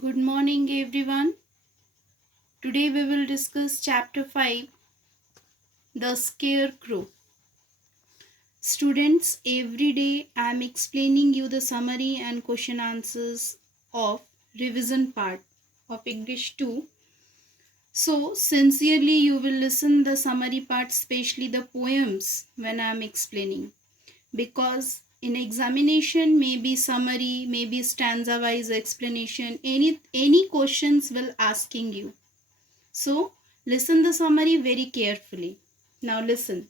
Good morning, everyone. Today we will discuss Chapter 5, The Scarecrow. Students, every day I am explaining you the summary and question answers of revision part of English 2. So, sincerely, you will listen the summary part, especially the poems, when I am explaining. Because in examination, maybe summary, maybe stanza-wise explanation, any questions will asking you. So, listen the summary very carefully. Now listen.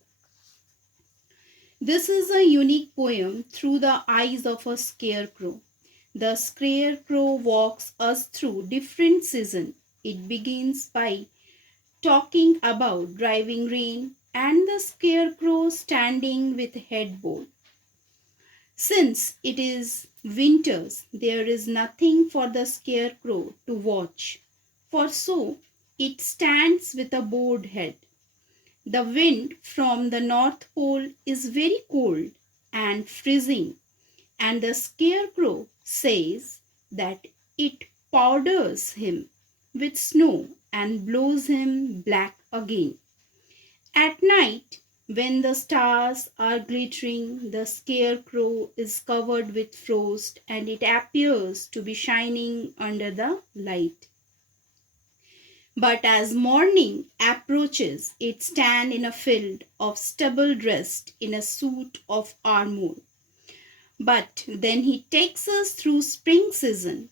This is a unique poem through the eyes of a scarecrow. The scarecrow walks us through different seasons. It begins by talking about driving rain and the scarecrow standing with head bowed. Since it is winters, there is nothing for the scarecrow to watch, for so it stands with a bowed head. The wind from the North Pole is very cold and freezing, and the scarecrow says that it powders him with snow and blows him black again. At night, when the stars are glittering, the scarecrow is covered with frost and it appears to be shining under the light. But as morning approaches, it stands in a field of stubble dressed in a suit of armor. But then he takes us through spring season.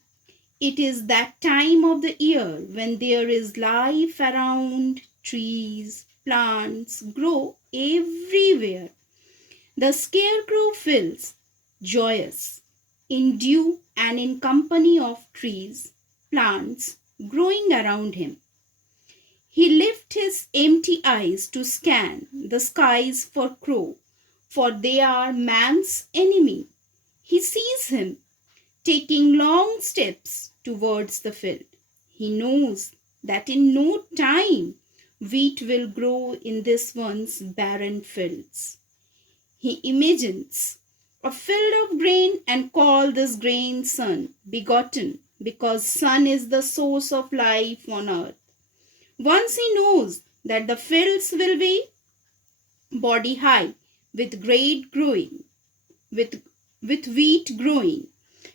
It is that time of the year when there is life around, trees, plants grow everywhere. The scarecrow feels joyous in dew and in company of trees, plants growing around him. He lifts his empty eyes to scan the skies for crow, for they are man's enemy. He sees him taking long steps towards the field. He knows that in no time wheat will grow in this once barren fields. He imagines a field of grain and call this grain son, begotten, because sun is the source of life on earth. Once he knows that the fields will be body high with great growing, with, with wheat growing,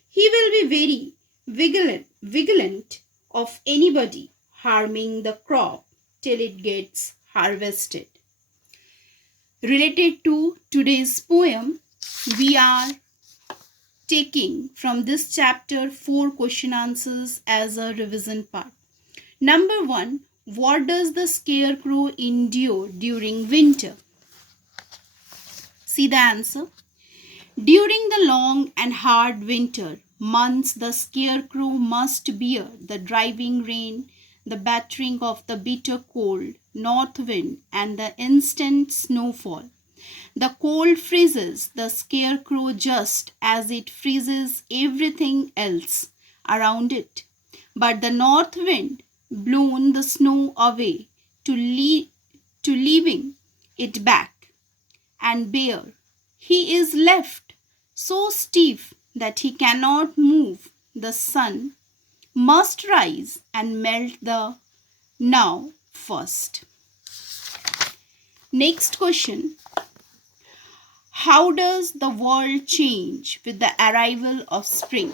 he will be very vigilant of anybody harming the crop till it gets harvested. Related to today's poem, we are taking from this chapter 4 question answers as a revision part. Number 1, what does the scarecrow endure during winter? See the answer. During the long and hard winter months, the scarecrow must bear the driving rain, the battering of the bitter cold, north wind, and the instant snowfall. The cold freezes the scarecrow just as it freezes everything else around it. But the north wind blown the snow away to leaving it back and bare. He is left so stiff that he cannot move. The sun must rise and melt the now first. Next question. How does the world change with the arrival of spring?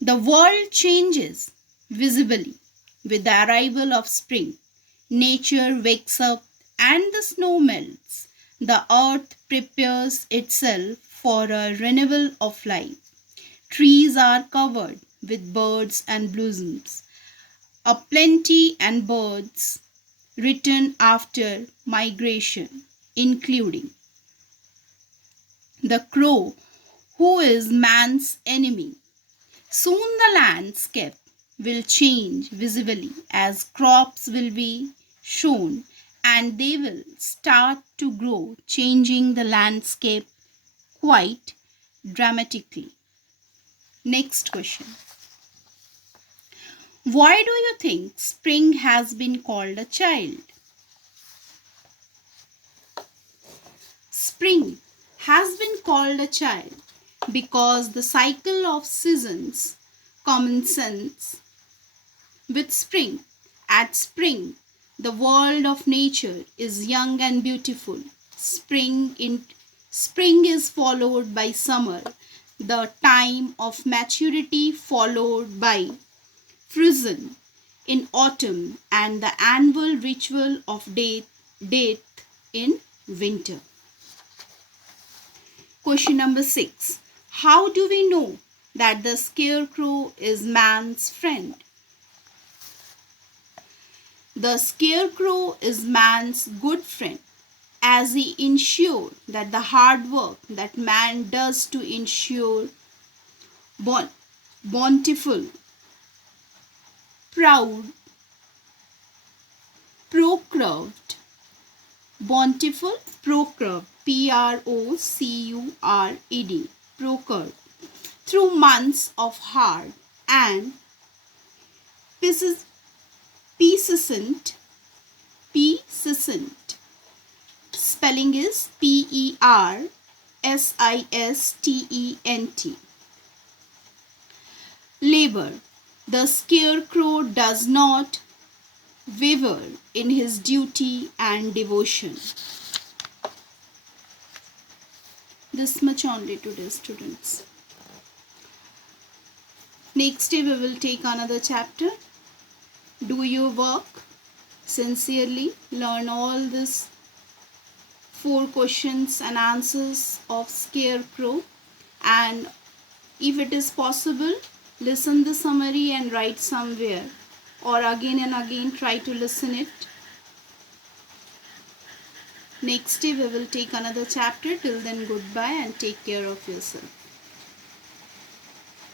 The world changes visibly with the arrival of spring. Nature wakes up and the snow melts. The earth prepares itself for a renewal of life. Trees are covered with birds and blossoms. A plenty and birds return after migration, including the crow, who is man's enemy. Soon the landscape will change visibly as crops will be shown and they will start to grow, changing the landscape quite dramatically. Next question. Why do you think spring has been called a child? Spring has been called a child because the cycle of seasons coincides with spring. At spring, the world of nature is young and beautiful. Spring is followed by summer, the time of maturity followed by frozen in autumn, and the annual ritual of death in winter. Question number 6. How do we know that the scarecrow is man's friend? The scarecrow is man's good friend, as he ensures that the hard work that man does to ensure bountiful, proud, procured, bountiful, procured, P-R-O-C-U-R-E-D, procured, through months of hard and persistent, spelling is P-E-R-S-I-S-T-E-N-T, labor. The scarecrow does not waver in his duty and devotion. This much only today, students. Next day we will take another chapter. Do your work sincerely. Learn all these 4 questions and answers of scarecrow, and if it is possible, listen the summary and write somewhere, or again and again try to listen it. Next day we will take another chapter. Till then, goodbye and take care of yourself.